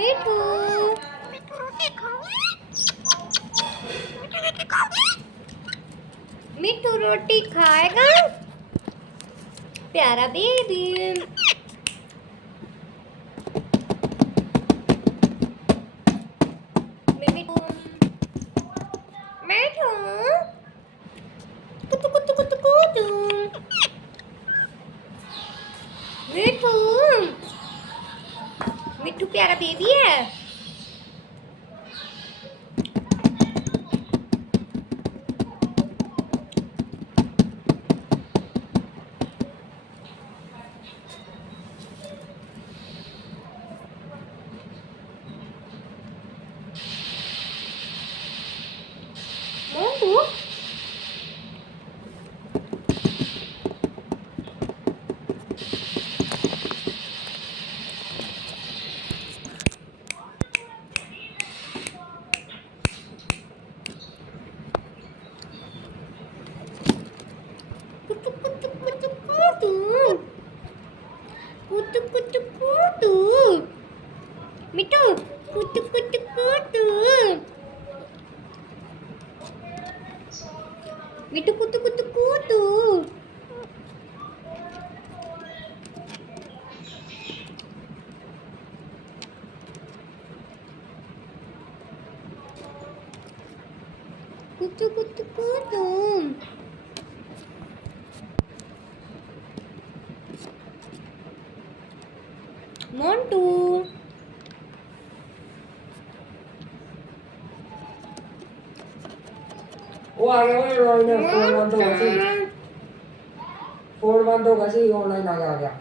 मिठू मिठू रोटी खाएगा प्यारा बेबी मिठू मिठू कुतु कुतु कुतु कुतु मिठू मिठू प्यारा बेबी है मोंटू कुतु कुतु कुतु कुतु कुतु कुतु कुतु मिठू कुतु कुतु कुतु मिठू कुतु कुतु कुतु कुतु कुतु कुतु मोंटू वो आ गया वो फोन बंद होगा सी फोन बंद होगा सी ऑनलाइन आ गया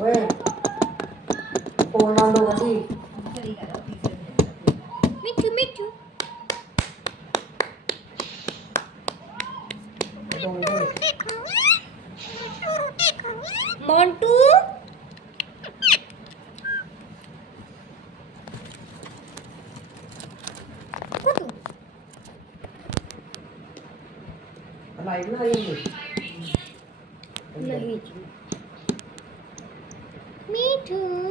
ओए फोन बंद होगा सी मिठू मिठू मोंटू कुतु लाइव ना ये नहीं मिठू